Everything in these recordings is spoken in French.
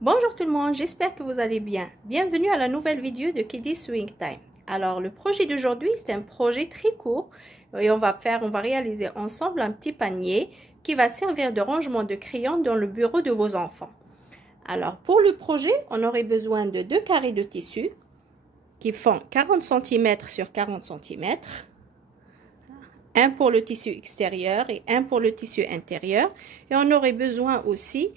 Bonjour tout le monde, j'espère que vous allez bien. Bienvenue à la nouvelle vidéo de Kiddy Swing Time. Alors le projet d'aujourd'hui, c'est un projet très court et on va réaliser ensemble un petit panier qui va servir de rangement de crayons dans le bureau de vos enfants. Alors pour le projet, on aurait besoin de 2 carrés de tissu qui font 40 cm sur 40 cm. Un pour le tissu extérieur et un pour le tissu intérieur. Et on aurait besoin aussi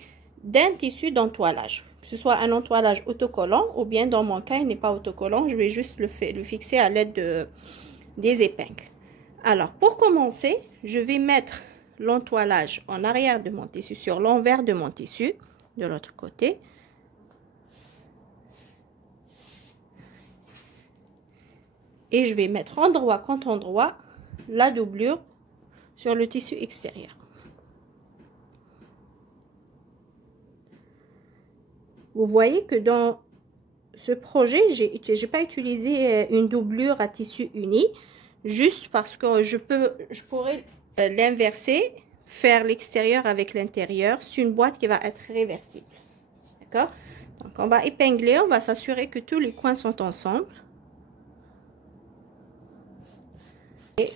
d'un tissu d'entoilage, que ce soit un entoilage autocollant ou bien dans mon cas il n'est pas autocollant, je vais juste le fixer à l'aide des épingles. Alors pour commencer, je vais mettre l'entoilage en arrière de mon tissu sur l'envers de mon tissu de l'autre côté. Et je vais mettre endroit contre endroit la doublure sur le tissu extérieur. Vous voyez que dans ce projet, j'ai pas utilisé une doublure à tissu uni, juste parce que je pourrais l'inverser, faire l'extérieur avec l'intérieur. C'est une boîte qui va être réversible. D'accord? Donc, on va épingler, on va s'assurer que tous les coins sont ensemble. Et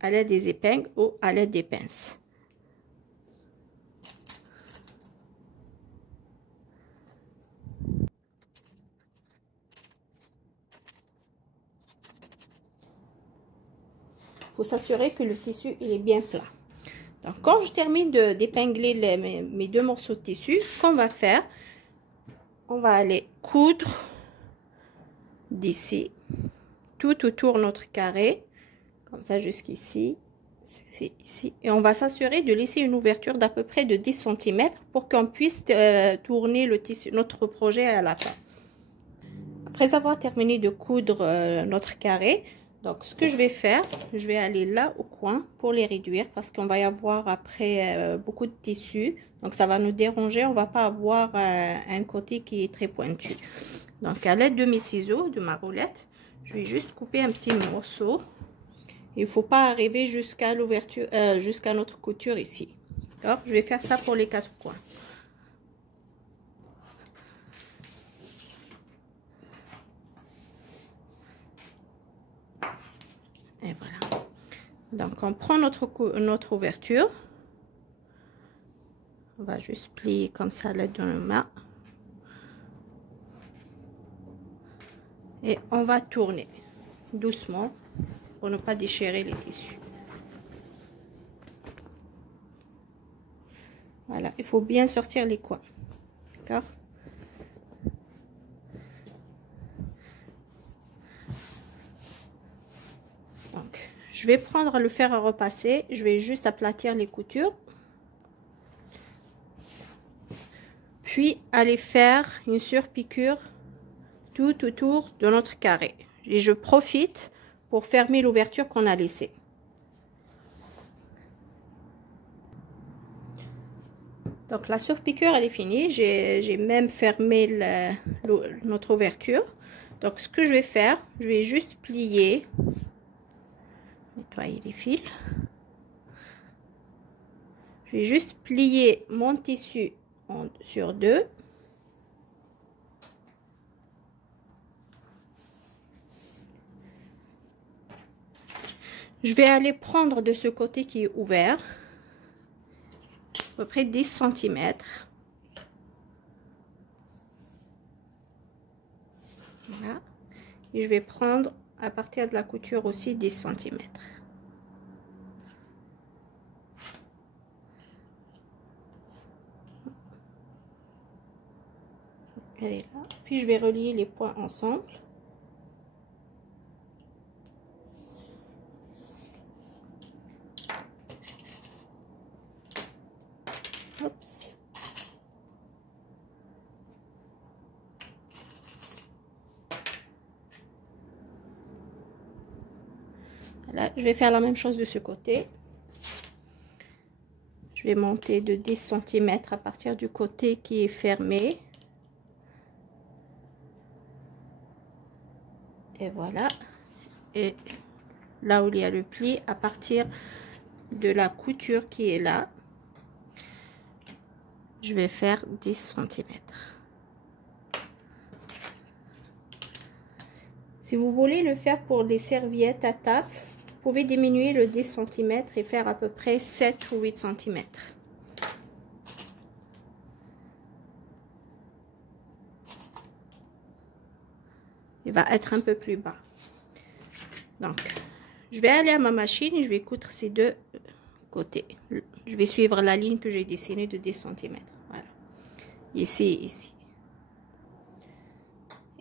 à l'aide des épingles ou à l'aide des pinces. Il faut s'assurer que le tissu il est bien plat. Donc quand je termine d'épingler mes deux morceaux de tissu, ce qu'on va faire, on va aller coudre d'ici tout autour notre carré, comme ça jusqu'ici, ici, et on va s'assurer de laisser une ouverture d'à peu près de 10 cm pour qu'on puisse tourner le tissu, notre projet à la fin. Après avoir terminé de coudre notre carré, donc ce que je vais faire, je vais aller là au coin pour les réduire parce qu'on va y avoir après beaucoup de tissu, donc ça va nous déranger, on va pas avoir un côté qui est très pointu. Donc à l'aide de mes ciseaux, de ma roulette, je vais juste couper un petit morceau. Il faut pas arriver jusqu'à l'ouverture, jusqu'à notre couture ici. D'accord? Je vais faire ça pour les 4 coins. Et voilà. Donc on prend notre ouverture. On va juste plier comme ça à l'aide de nos mains. Et on va tourner doucement pour ne pas déchirer les tissus. Voilà, il faut bien sortir les coins. D'accord? Donc, je vais prendre le fer à repasser. Je vais juste aplatir les coutures. Puis, aller faire une surpiqûre tout autour de notre carré. Et je profite pour fermer l'ouverture qu'on a laissée. Donc, la surpiqûre, elle est finie. J'ai même fermé notre ouverture. Donc, ce que je vais faire, je vais juste plier, nettoyer les fils. Je vais juste plier mon tissu sur deux. Je vais aller prendre de ce côté qui est ouvert, à peu près 10 cm. Voilà. Et je vais prendre à partir de la couture aussi 10 cm. Elle est là. Puis je vais relier les points ensemble. Oups. Là, je vais faire la même chose de ce côté. Je vais monter de 10 cm à partir du côté qui est fermé. Et voilà. Et là où il y a le pli, à partir de la couture qui est là, je vais faire 10 centimètres. Si vous voulez le faire pour les serviettes à table, vous pouvez diminuer le 10 cm et faire à peu près 7 ou 8 cm. Il va être un peu plus bas. Donc, je vais aller à ma machine et je vais coudre ces deux côtés. Je vais suivre la ligne que j'ai dessinée de 10 cm. Voilà. Ici et ici.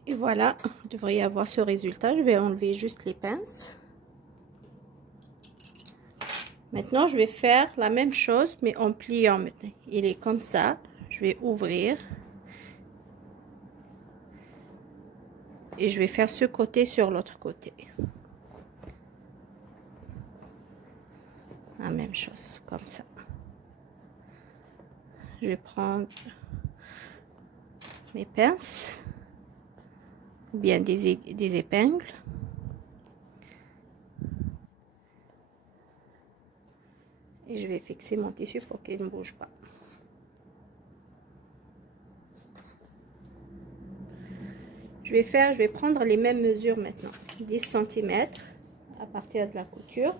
Et voilà, vous devriez avoir ce résultat. Je vais enlever juste les pinces. Maintenant, je vais faire la même chose, mais en pliant maintenant. Il est comme ça. Je vais ouvrir. Et je vais faire ce côté sur l'autre côté. La même chose, comme ça. Je vais prendre mes pinces. Ou bien des épingles. Et je vais fixer mon tissu pour qu'il ne bouge pas. Je vais prendre les mêmes mesures maintenant. 10 cm à partir de la couture.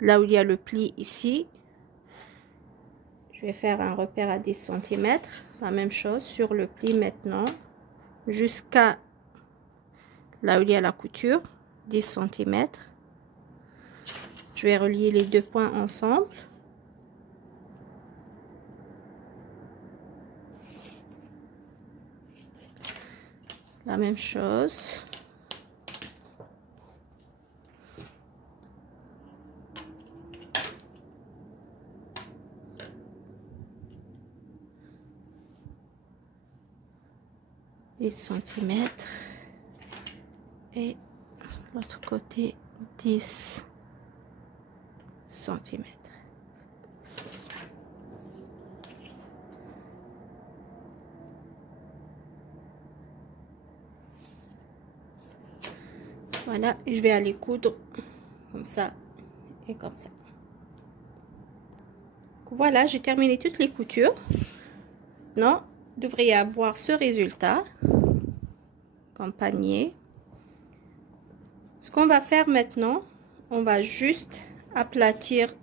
Là où il y a le pli ici, je vais faire un repère à 10 cm. La même chose sur le pli maintenant. Jusqu'à là où il y a la couture, 10 cm. Je vais relier les deux points ensemble. La même chose. Dix centimètres. Et l'autre côté, 10 centimètres. Voilà, et je vais aller coudre comme ça et comme ça. Voilà, j'ai terminé toutes les coutures. Non, vous devriez avoir ce résultat comme panier. Ce qu'on va faire maintenant, on va juste aplatir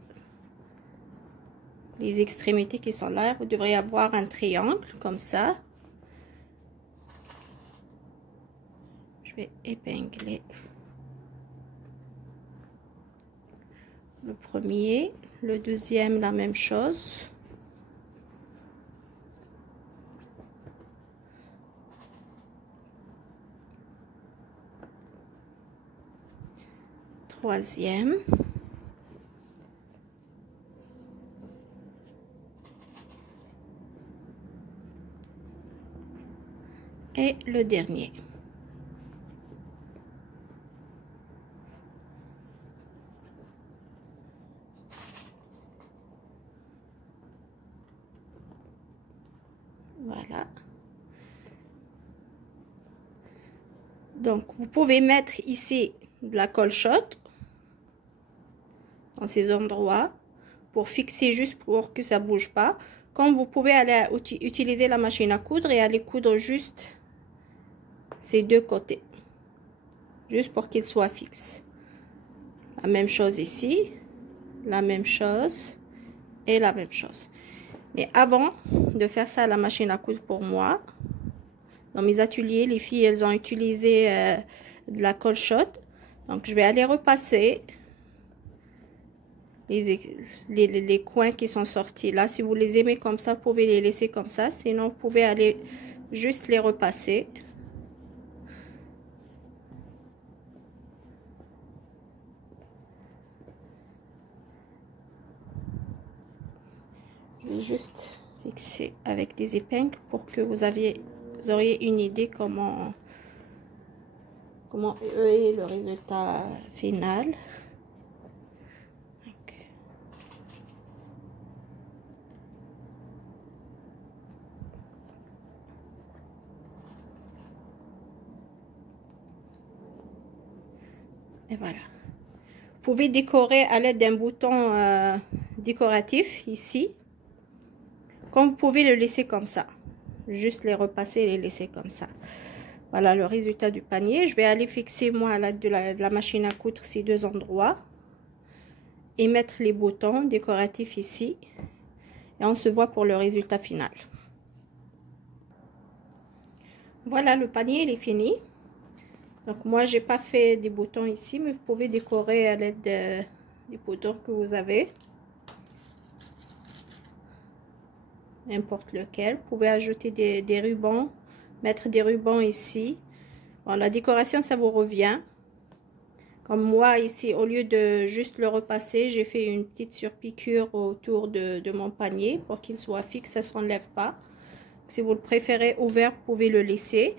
les extrémités qui sont là. Vous devriez avoir un triangle comme ça. Je vais épingler le premier, le deuxième la même chose. Troisième. Et le dernier. Voilà. Donc, vous pouvez mettre ici de la colle chaude dans ces endroits pour fixer juste pour que ça bouge pas. Comme vous pouvez aller utiliser la machine à coudre et aller coudre juste ces deux côtés, juste pour qu'ils soient fixes. La même chose ici, la même chose et la même chose. Mais avant de faire ça à la machine à coudre pour moi, dans mes ateliers, les filles, elles ont utilisé de la colle chaude. Donc, je vais aller repasser les coins qui sont sortis là. Si vous les aimez comme ça, vous pouvez les laisser comme ça. Sinon, vous pouvez aller juste les repasser. Je vais juste fixer avec des épingles pour que vous auriez une idée comment est le résultat final. Et voilà. Vous pouvez décorer à l'aide d'un bouton décoratif ici. Comme vous pouvez le laisser comme ça. Juste les repasser et les laisser comme ça. Voilà le résultat du panier. Je vais aller fixer moi à l'aide de la machine à coudre ces deux endroits. Et mettre les boutons décoratifs ici. Et on se voit pour le résultat final. Voilà, le panier il est fini. Donc moi j'ai pas fait des boutons ici, mais vous pouvez décorer à l'aide des boutons que vous avez. N'importe lequel. Vous pouvez ajouter des rubans, mettre des rubans ici. Bon, la décoration ça vous revient. Comme moi ici, au lieu de juste le repasser, j'ai fait une petite surpiqûre autour de mon panier pour qu'il soit fixe, ça ne s'enlève pas. Si vous le préférez ouvert, vous pouvez le laisser.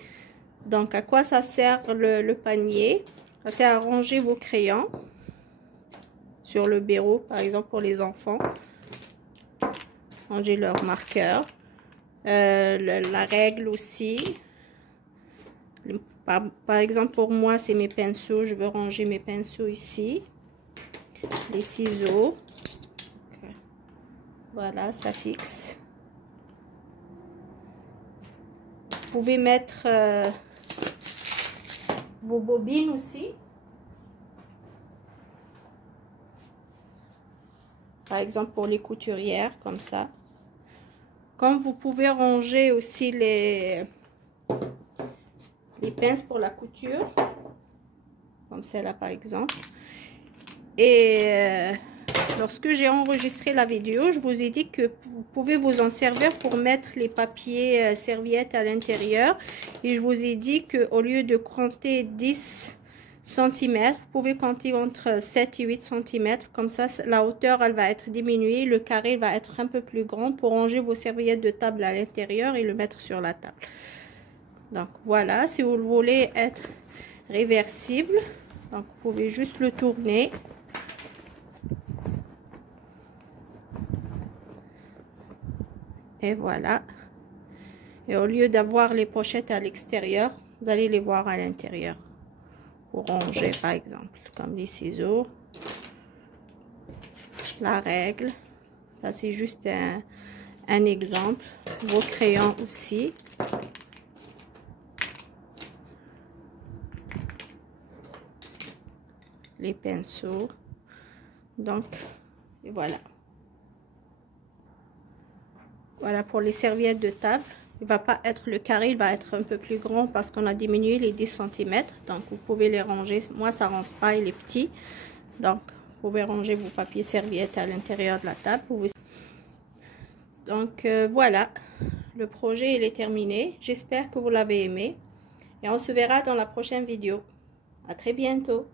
Donc, à quoi ça sert le panier? Ça sert à ranger vos crayons sur le bureau, par exemple pour les enfants. Ranger leurs marqueurs. La règle aussi. Par exemple, pour moi, c'est mes pinceaux. Je veux ranger mes pinceaux ici. Les ciseaux. Voilà, ça fixe. Vous pouvez mettre vos bobines aussi. Par exemple, pour les couturières, comme ça. Comme vous pouvez ranger aussi les pinces pour la couture. Comme celle-là, par exemple. Et lorsque j'ai enregistré la vidéo, je vous ai dit que vous pouvez vous en servir pour mettre les papiers serviettes à l'intérieur. Et je vous ai dit qu'au lieu de compter 10 cm, vous pouvez compter entre 7 et 8 cm. Comme ça, la hauteur, elle va être diminuée. Le carré va être un peu plus grand pour ranger vos serviettes de table à l'intérieur et le mettre sur la table. Donc voilà, si vous le voulez être réversible, donc vous pouvez juste le tourner. Et voilà. Et au lieu d'avoir les pochettes à l'extérieur, vous allez les voir à l'intérieur. Pour ranger par exemple, comme les ciseaux. La règle. Ça c'est juste un exemple. Vos crayons aussi. Les pinceaux. Donc, et voilà. Voilà pour les serviettes de table. Il va pas être le carré, il va être un peu plus grand parce qu'on a diminué les 10 cm. Donc, vous pouvez les ranger. Moi, ça rentre pas, il est petit. Donc, vous pouvez ranger vos papiers serviettes à l'intérieur de la table. Donc, voilà. Le projet, il est terminé. J'espère que vous l'avez aimé. Et on se verra dans la prochaine vidéo. À très bientôt.